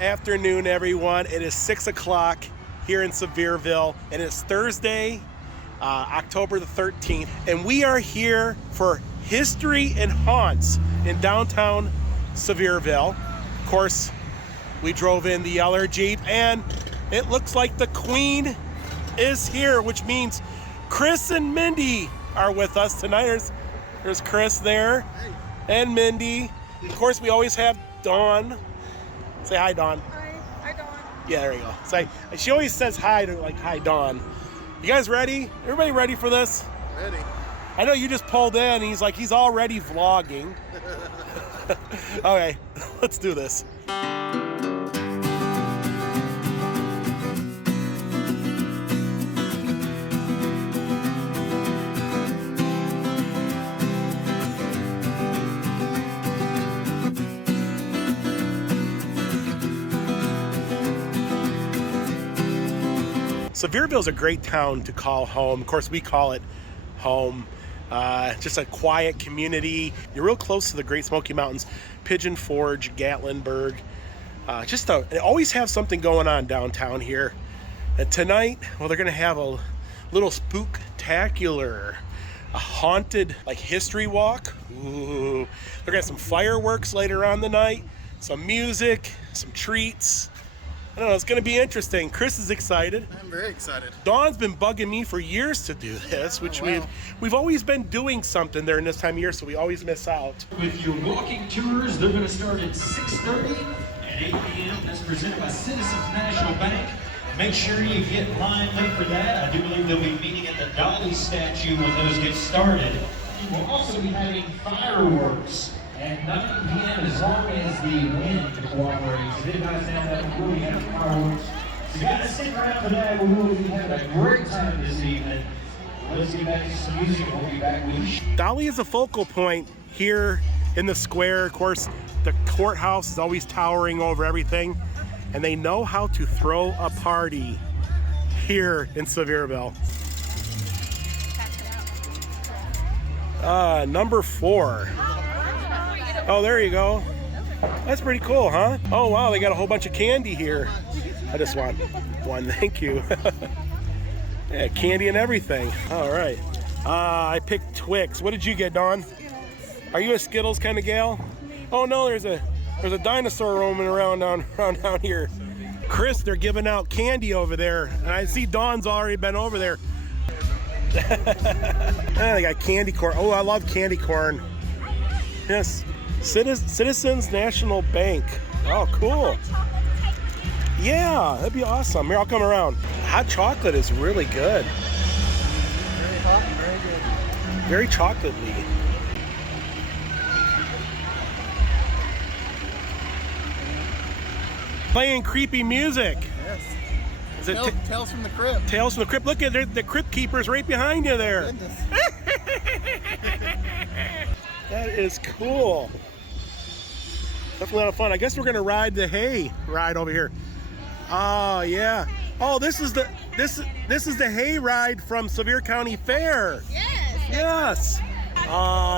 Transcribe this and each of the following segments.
afternoon, everyone. It is 6 o'clock here in Sevierville, and it's Thursday, October the 13th, and we are here for History and Haunts in downtown Sevierville. Of course, we drove in the Yeller Jeep, and it looks like the Queen is here, which means Chris and Mindy are with us tonight. There's Chris there, and Mindy. Of course, we always have Dawn. Say hi, Dawn. Hi, Dawn. Yeah, there you go. She always says hi to hi, Dawn. You guys ready? Everybody ready for this? Ready. I know you just pulled in, and he's already vlogging. Okay, let's do this. Sevierville is a great town to call home. Of course, we call it home. Just a quiet community. You're real close to the Great Smoky Mountains, Pigeon Forge, Gatlinburg. They always have something going on downtown here. And tonight, well, they're gonna have a little spooktacular, a haunted history walk. Ooh. They're gonna have some fireworks later on the night, some music, some treats. I don't know, it's going to be interesting. Chris is excited. I'm very excited. Dawn's been bugging me for years to do this, which we've always been doing something during this time of year, so we always miss out. With your walking tours, they're going to start at 6:30 and 8 p.m. That's presented by Citizens National Bank. Make sure you get lined up for that. I do believe they'll be meeting at the Dolly statue when those get started. We'll also be having fireworks at 9 p.m. as long as the wind cooperates. If it dies down, that we'll be having fireworks. So guys, stick around for that. We will be having a great time this evening. Let's get back to some music. We'll be back with you. Dolly is a focal point here in the square. Of course, the courthouse is always towering over everything, and they know how to throw a party here in Sevierville. Number 4. Oh, there you go. That's pretty cool, huh? Oh, wow, they got a whole bunch of candy here. I just want one, thank you. Yeah, candy and everything. All right. I picked Twix. What did you get, Dawn? Are you a Skittles kind of gal? Oh, no, there's a dinosaur roaming around down here. Chris, they're giving out candy over there. And I see Dawn's already been over there. They got candy corn. Oh, I love candy corn. Yes. Citizens National Bank. Oh, cool. Yeah, that'd be awesome. Here, I'll come around. Hot chocolate is really good. Very hot and very good. Very chocolatey. Playing creepy music. Yes. Is it Tales from the Crypt. Tales from the Crypt? Look at the Crypt Keeper's right behind you there. Goodness. That is cool. Definitely a lot of fun. I guess we're gonna ride the hay ride over here. Oh yeah. Oh, this is the hay ride from Sevier County Fair. Yes. Yes.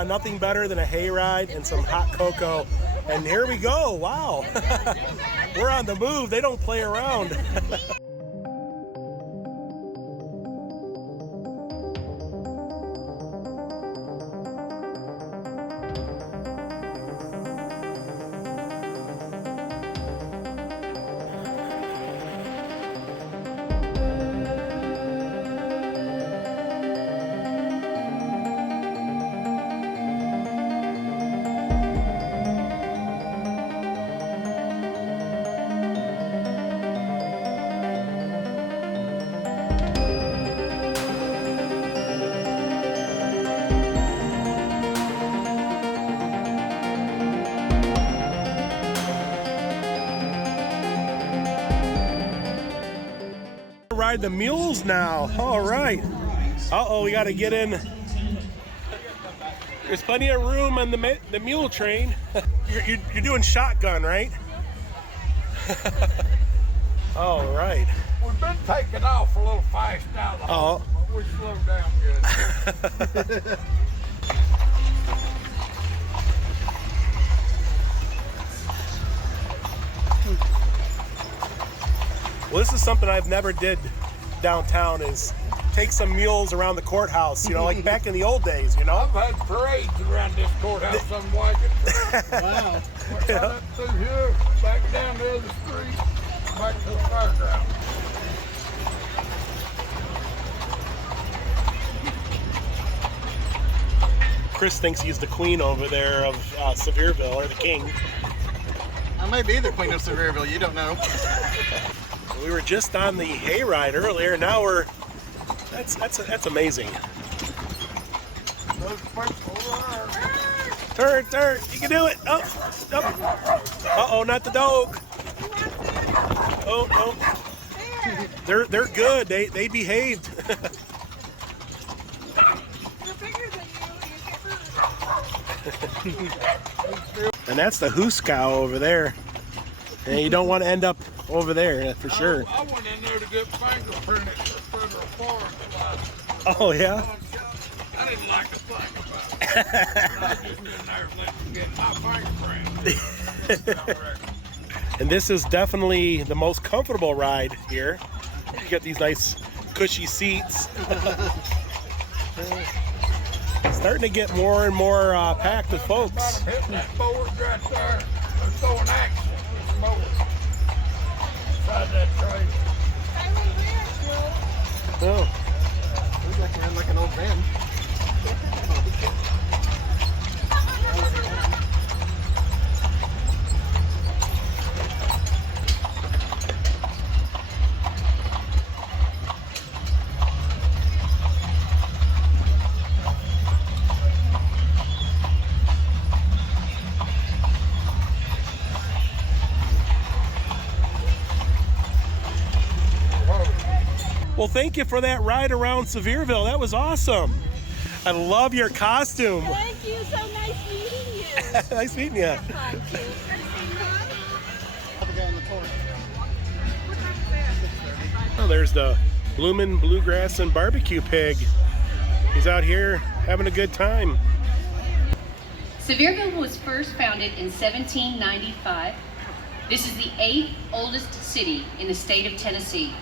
Nothing better than a hay ride and some hot cocoa. And here we go. Wow. We're on the move. They don't play around. Ride the mules now. All right. Uh-oh, we got to get in. There's plenty of room on the mule train. You're doing shotgun, right? All right. We've been taking off a little fast down the hall, but we slowed down good. Well, this is something I've never did downtown, is take some mules around the courthouse, you know, like back in the old days, you know? I've had parades around this courthouse on wagons. Wow. Went right up through here, back down the other street, back to the fairground. Chris thinks he's the queen over there of Sevierville, or the king. I may be the queen of Sevierville, you don't know. We were just on the hayride earlier. Now we're that's amazing. Those people are. Turn! You can do it! Oh! Uh-oh, not the dog! Oh no! They're good. They behaved. They're bigger than you. You get And that's the Hooskow over there. And you don't want to end up over there for sure. I went in there to get fingerprinted for federal foreign license. Oh yeah. I didn't like to think about it. I just in there letting get my fingerprint. And this is definitely the most comfortable ride here. You got these nice cushy seats. Starting to get more and more packed with folks. Hitting that board right there. They're throwing action with the board. Inside that trailer. Oh. Looks like you're in like an old van. Well, thank you for that ride around Sevierville. That was awesome. I love your costume. Thank you. So nice meeting you. Nice meeting you. Thank you. The guy on the tour. Oh, there's the Bloomin' Bluegrass and Barbecue Pig. He's out here having a good time. Sevierville was first founded in 1795. This is the 8th oldest city in the state of Tennessee.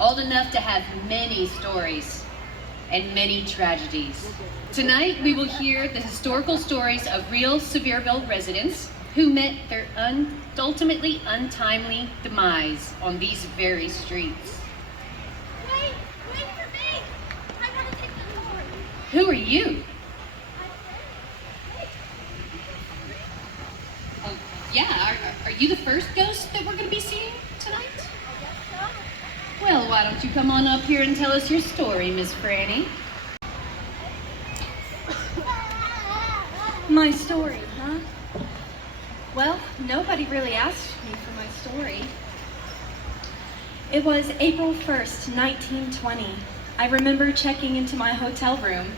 Old enough to have many stories and many tragedies. Tonight we will hear the historical stories of real Sevierville residents who met their ultimately untimely demise on these very streets. Wait for me. I want to take the tour. Who are you? Oh, yeah, are you the first ghost that we're going to be seeing tonight? Well, why don't you come on up here and tell us your story, Miss Franny? My story, huh? Well, nobody really asked me for my story. It was April 1st, 1920. I remember checking into my hotel room.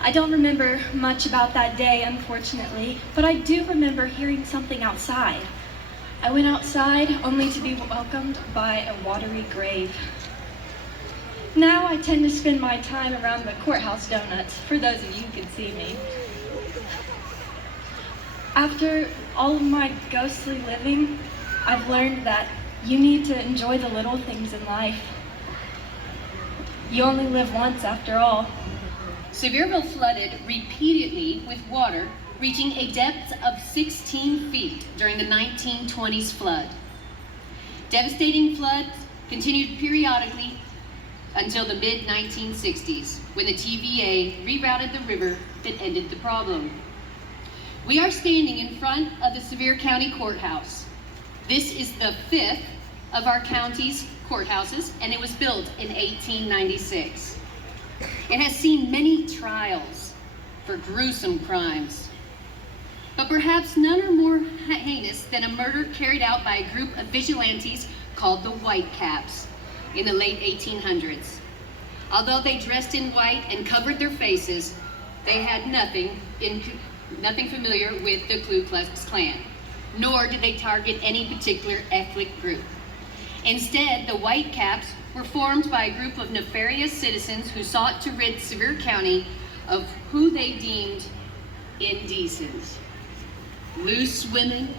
I don't remember much about that day, unfortunately, but I do remember hearing something outside. I went outside only to be welcomed by a watery grave. Now I tend to spend my time around the Courthouse donuts, for those of you who can see me. After all of my ghostly living, I've learned that you need to enjoy the little things in life. You only live once after all. Sevierville flooded repeatedly with water reaching a depth of 16 feet during the 1920s flood. Devastating floods continued periodically until the mid-1960s, when the TVA rerouted the river and ended the problem. We are standing in front of the Sevier County Courthouse. This is the 5th of our county's courthouses, and it was built in 1896. It has seen many trials for gruesome crimes, but perhaps none are more heinous than a murder carried out by a group of vigilantes called the Whitecaps in the late 1800s. Although they dressed in white and covered their faces, they had nothing familiar with the Ku Klux Klan, nor did they target any particular ethnic group. Instead, the Whitecaps were formed by a group of nefarious citizens who sought to rid Sevier County of who they deemed indecent. Loose women,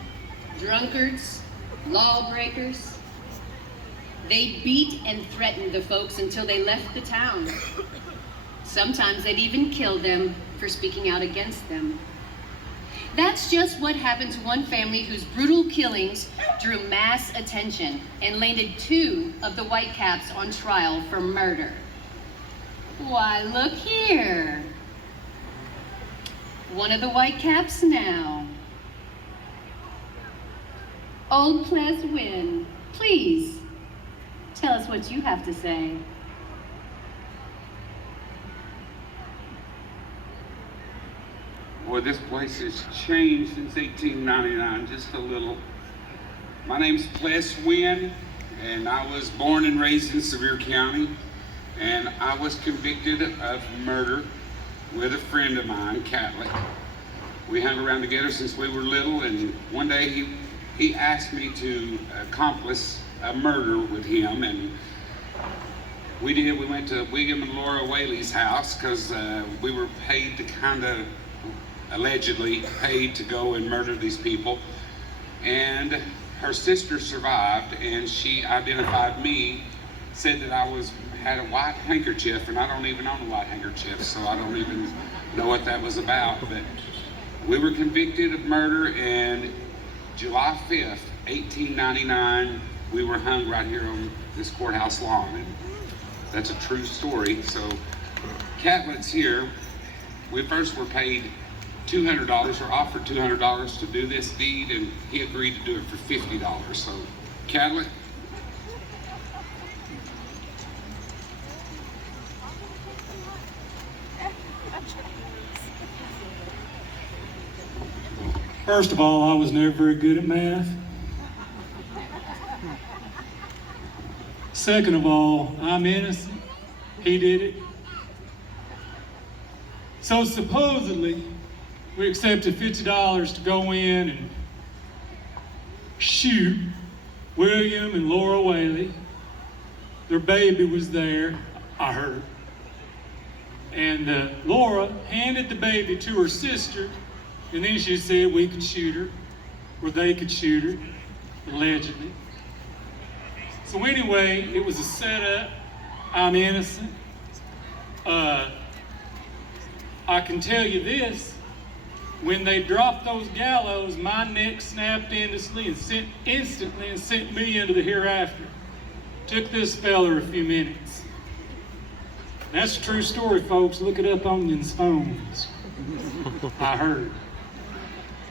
drunkards, lawbreakers. They beat and threatened the folks until they left the town. Sometimes they'd even kill them for speaking out against them. That's just what happened to one family whose brutal killings drew mass attention and landed 2 of the Whitecaps on trial for murder. Why, look here. One of the Whitecaps now. Old Ples Wynn, please, tell us what you have to say. Boy, this place has changed since 1899, just a little. My name's Ples Wynn, and I was born and raised in Sevier County, and I was convicted of murder with a friend of mine, Catholic. We hung around together since we were little, and one day he asked me to accomplish a murder with him, and we did. We went to William and Laura Whaley's house because we were paid to allegedly paid to go and murder these people. And her sister survived, and she identified me, said that I had a white handkerchief, and I don't even own a white handkerchief, so I don't even know what that was about. But we were convicted of murder, and July 5th, 1899, we were hung right here on this courthouse lawn, and that's a true story. So Catlett's here. We first were paid $200, or offered $200 to do this deed, and he agreed to do it for $50. So Catlett, first of all, I was never very good at math. Second of all, I'm innocent. He did it. So supposedly, we accepted $50 to go in and shoot William and Laura Whaley. Their baby was there, I heard. And Laura handed the baby to her sister, and then she said we could shoot her, or they could shoot her, allegedly. So anyway, it was a setup. I'm innocent. I can tell you this. When they dropped those gallows, my neck snapped instantly and sent me into the hereafter. Took this fella a few minutes. That's a true story, folks. Look it up on these phones. I heard.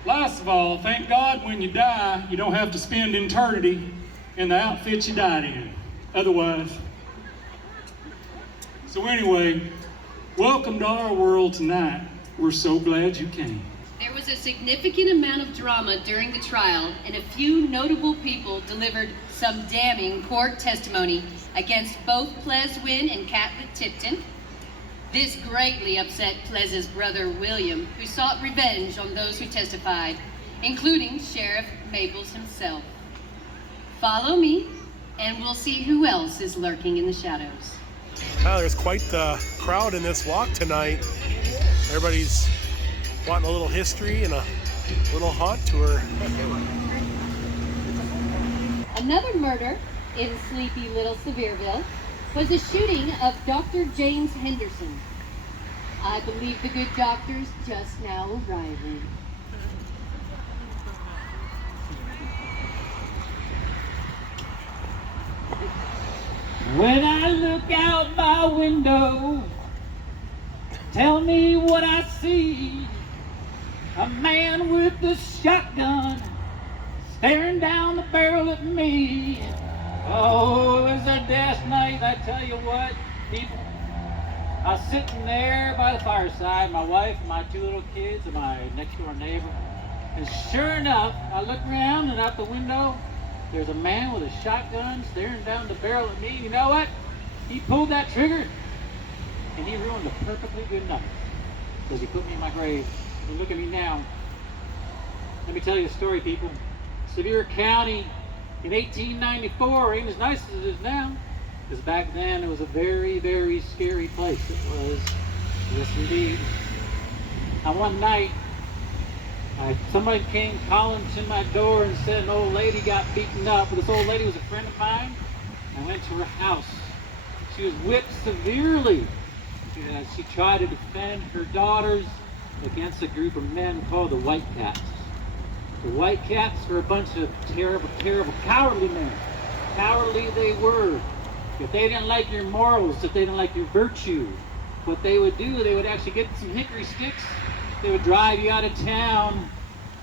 Last of all, thank God when you die, you don't have to spend eternity in the outfit you died in. Otherwise. So anyway, welcome to our world tonight. We're so glad you came. There was a significant amount of drama during the trial, and a few notable people delivered some damning court testimony against both Ples Wynn and Catlett Tipton. This greatly upset Ples's brother William, who sought revenge on those who testified, including Sheriff Maples himself. Follow me, and we'll see who else is lurking in the shadows. Wow, there's quite the crowd in this walk tonight. Everybody's wanting a little history and a little haunt tour. Another murder in sleepy little Sevierville was the shooting of Dr. James Henderson. I believe the good doctor's just now arriving. When I look out my window, tell me what I see. A man with a shotgun staring down the barrel at me. Oh, it was a dash night, I tell you what, people. I was sitting there by the fireside, my wife, my 2 little kids, and my next door neighbor. And sure enough, I look around and out the window, there's a man with a shotgun staring down the barrel at me. You know what? He pulled that trigger and he ruined a perfectly good night because he put me in my grave. And look at me now. Let me tell you a story, people. Sevier County in 1894 ain't as nice as it is now. Because back then it was a very, very scary place. It was. Yes, indeed. Now one night, somebody came calling to my door and said an old lady got beaten up. But this old lady was a friend of mine. I went to her house. She was whipped severely as she tried to defend her daughters against a group of men called the White Caps. The White Caps were a bunch of terrible, terrible, cowardly men. Cowardly they were. If they didn't like your morals, if they didn't like your virtue, what they would do, they would actually get some hickory sticks. They would drive you out of town.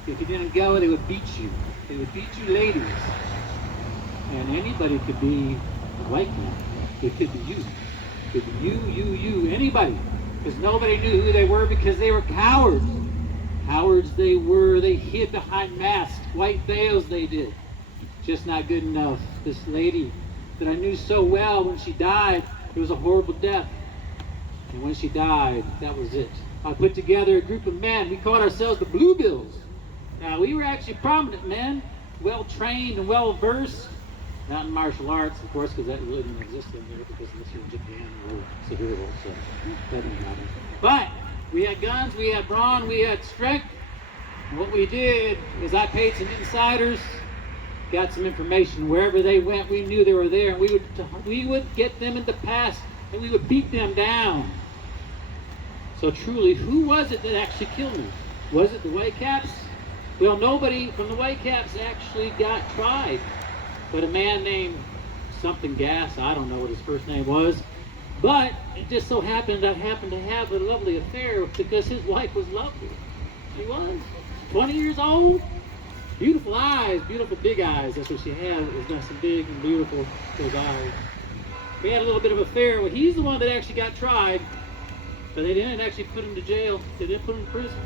If you didn't go, they would beat you. They would beat you ladies. And anybody could be a white man. It could be you. It could be you, anybody. Because nobody knew who they were because they were cowards. Cowards they were. They hid behind masks, white veils they did. Just not good enough. This lady that I knew so well, when she died, it was a horrible death. And when she died, that was it. I put together a group of men. We called ourselves the Bluebills. Now, we were actually prominent men, well-trained and well-versed. Not in martial arts, of course, because that really didn't exist in there, because this was in Japan or Sevierville, so that didn't matter. But we had guns, we had brawn, we had strength. And what we did is I paid some insiders, got some information. Wherever they went, we knew they were there, and we would get them in the past, and we would beat them down. So truly, who was it that actually killed me? Was it the White Caps? Well, nobody from the White Caps actually got tried, but a man named something Gas, I don't know what his first name was, but it just so happened I happened to have a lovely affair because his wife was lovely. She was 20 years old, beautiful eyes, beautiful big eyes. That's what she had. It was nice and big and beautiful, those eyes. We had a little bit of an affair. Well, he's the one that actually got tried, but they didn't actually put him to jail. They didn't put him in prison.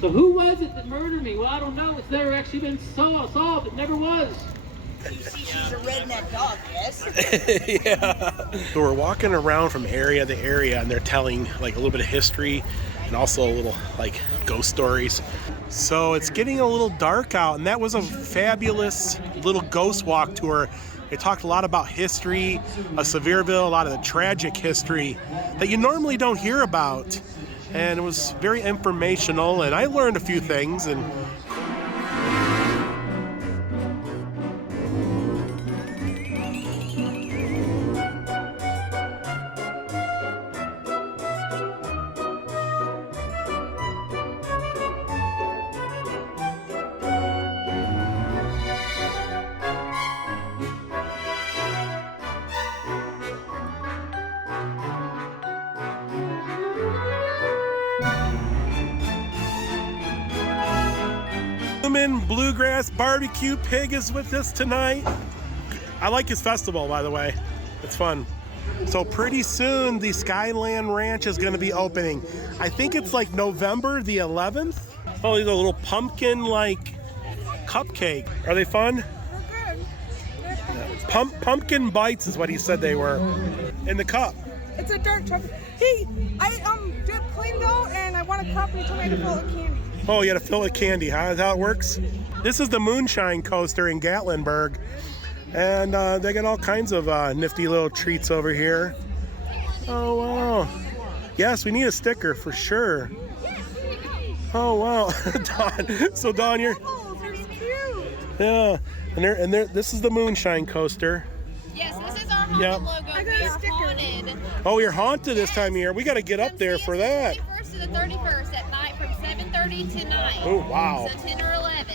So who was it that murdered me? Well, I don't know. It's never actually been solved. It never was. You see, she's a redneck dog, yes? Yeah. So we're walking around from area to area, and they're telling like a little bit of history and also a little like ghost stories. So it's getting a little dark out, and that was a fabulous little ghost walk tour. They talked a lot about history of Sevierville, a lot of the tragic history that you normally don't hear about. And it was very informational, and I learned a few things. And Bluegrass Barbecue Pig is with us tonight. I like his festival, by the way. It's fun. So pretty soon the Skyland Ranch is going to be opening. I think it's like November the 11th. Oh, these are little pumpkin like cupcake. Are they fun? Pumpkin bites is what he said they were. In the cup. It's a dark chocolate. Hey, I did plain dough and I want a cup and he told me to fill it with candy. Oh, you got to fill it with candy, huh? Is how it works? This is the Moonshine Coaster in Gatlinburg. And they got all kinds of nifty little treats over here. Oh, wow. Yes, we need a sticker for sure. Oh, wow. Dawn. So, Dawn, you're... Yeah. And this is the Moonshine Coaster. Yes, this is our haunted logo. I got We a are sticker. haunted. Oh, you're haunted this time of year. We got to get up there for that. 21st to the 31st at night from 7:30 to 9. Oh, wow. So 10 or 11.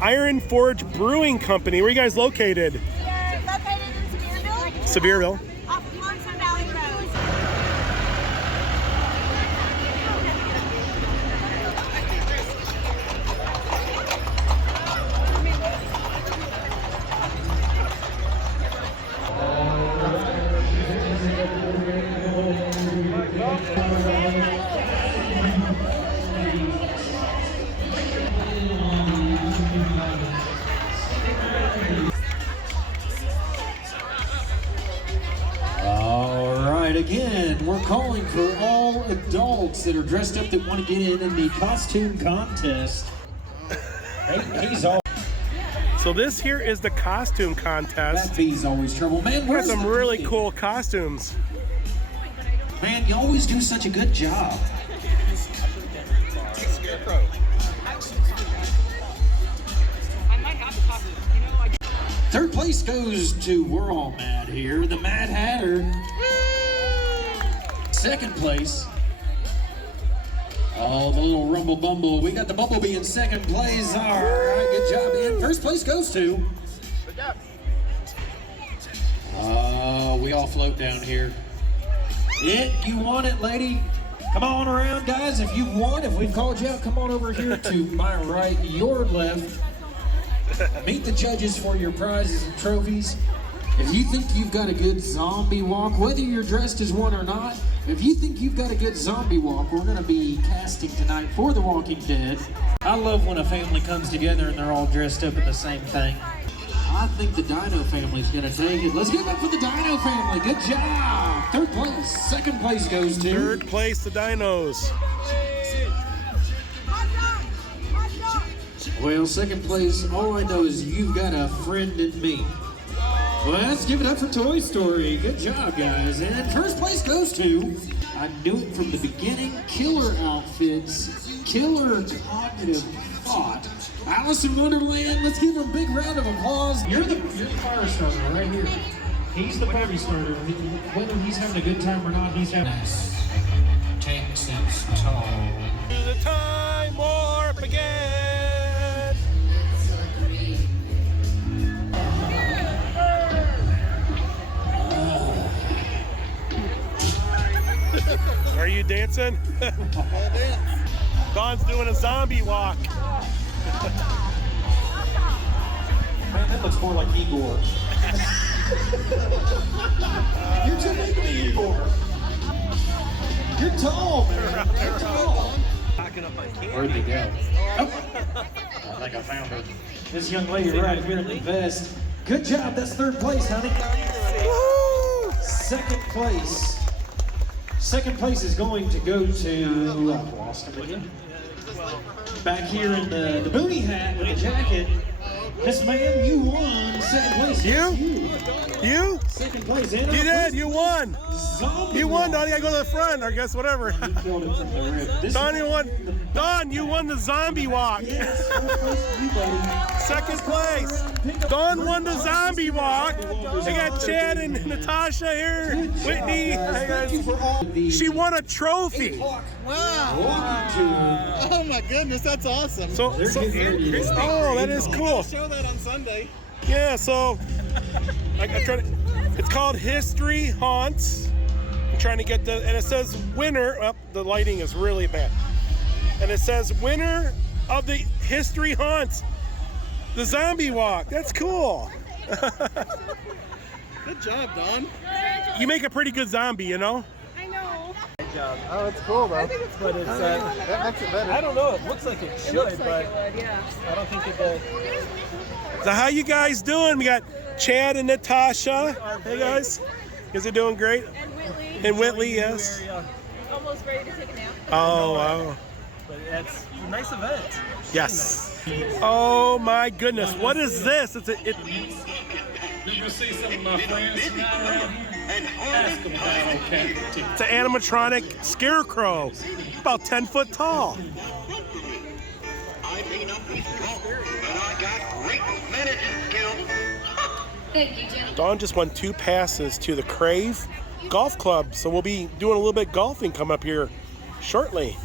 Iron Forge Brewing Company. Where are you guys located? We are located in Sevierville. Sevierville. Off Monson Valley Road. Again, we're calling for all adults that are dressed up that want to get in the costume contest. He's all. So this here is the costume contest. That bee's always trouble, man. We got Where's some the really bee? cool costumes. Man, you always do such a good job. Third place goes to, we're all mad here, the Mad Hatter. Second place, oh, the little Rumble Bumble. We got the Bumblebee in second place. All right, good job. And first place goes to, we all float down here. You want it, lady? Come on around, guys. If you want, if we've called you out, come on over here to my right, your left. Meet the judges for your prizes and trophies. If you think you've got a good zombie walk, whether you're dressed as one or not, if you think you've got a good zombie walk, we're going to be casting tonight for The Walking Dead. I love when a family comes together and they're all dressed up in the same thing. I think the Dino family's going to take it. Let's give it up for the Dino family. Good job. Third place. Second place goes to... Third place, the Dinos. Well, second place, all I know is you've got a friend in me. Well, let's give it up for Toy Story. Good job, guys. And first place goes to, I knew it from the beginning, Killer Outfits, Killer Cognitive Thought, Alice in Wonderland. Let's give him a big round of applause. You're the fire starter right here. He's the party starter. Whether he's having a good time or not, he's having... Takes its toll. To the time warp again. Are you dancing? Dawn's doing a zombie walk. Man, that looks more like Igor. You're too big to be Igor. You're tall, man. You're tall. Where'd they go? Oh. I think I found her. This young lady right here in the vest. Good job. That's third place, honey. Woo! Second place. Second place is going to go to, I've lost him again. Back here in the booty hat with the jacket. This man, you won second place. You? Second place. You did. You won. Zombie You won, walk. Don. You gotta go to the front, I guess, whatever. You killed it from the rib. Don, you won. Don, you won the zombie walk. Yes, first place for you, buddy. Second place. Don won the zombie walk. They got Chad and Natasha here. Whitney. Hey, guys. She won a trophy. Wow. Walking Oh my goodness, that's awesome. Oh, that is cool. Show that on Sunday. Yeah, so I try to, it's called History Haunts. I'm trying to get and it says winner. Oh, the lighting is really bad. And it says winner of the History Haunts, the zombie walk. That's cool. Good job, Don. You make a pretty good zombie, you know? I know. Good job. Oh, it's cool though. I think it's cool. But it's that makes it better. I don't know. It looks like it should, Looks but like it would, yeah. I don't think it does. So how you guys doing? We got Chad and Natasha. Hey guys. You guys are doing great. And Whitley. And Whitley, yes. Almost ready to take a nap. Oh, wow. But it's a nice event. Yes. Oh my goodness. What is this? You're gonna see some of my friends tonight around here. Ask them about old Captain T. It's an animatronic scarecrow, about 10 foot tall. Thank you, Jenny. Dawn just won 2 passes to the Crave Golf Club, so we'll be doing a little bit of golfing coming up here shortly.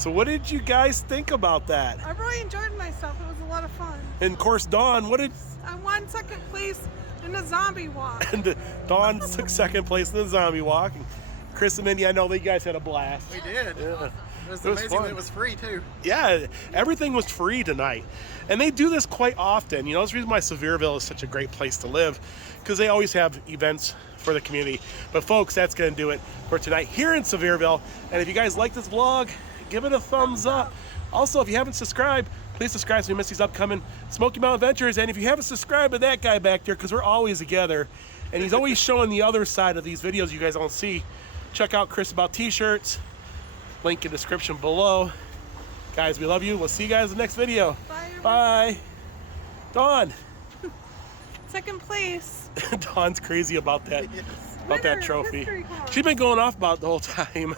So what did you guys think about that? I really enjoyed myself. It was a lot of fun. And of course, Dawn, what did... I won second place in the zombie walk. And Dawn took second place in the zombie walk. And Chris and Mindy, I know that you guys had a blast. We did. Yeah. It was It was amazing fun. that it was free too. Yeah, everything was free tonight. And they do this quite often. You know, that's the reason why Sevierville is such a great place to live, because they always have events for the community. But folks, that's going to do it for tonight here in Sevierville. And if you guys like this vlog, give it a thumbs up. Also, if you haven't subscribed, please subscribe so you miss these upcoming Smoky Mountain Adventures. And if you haven't subscribed to that guy back there, because we're always together, and he's always showing the other side of these videos you guys don't see, check out Chris About T-shirts. Link in the description below. Guys, we love you. We'll see you guys in the next video. Bye. Bye. Dawn. Second place. Dawn's crazy about that, about that Winner, trophy. mystery car. She's been going off about it the whole time.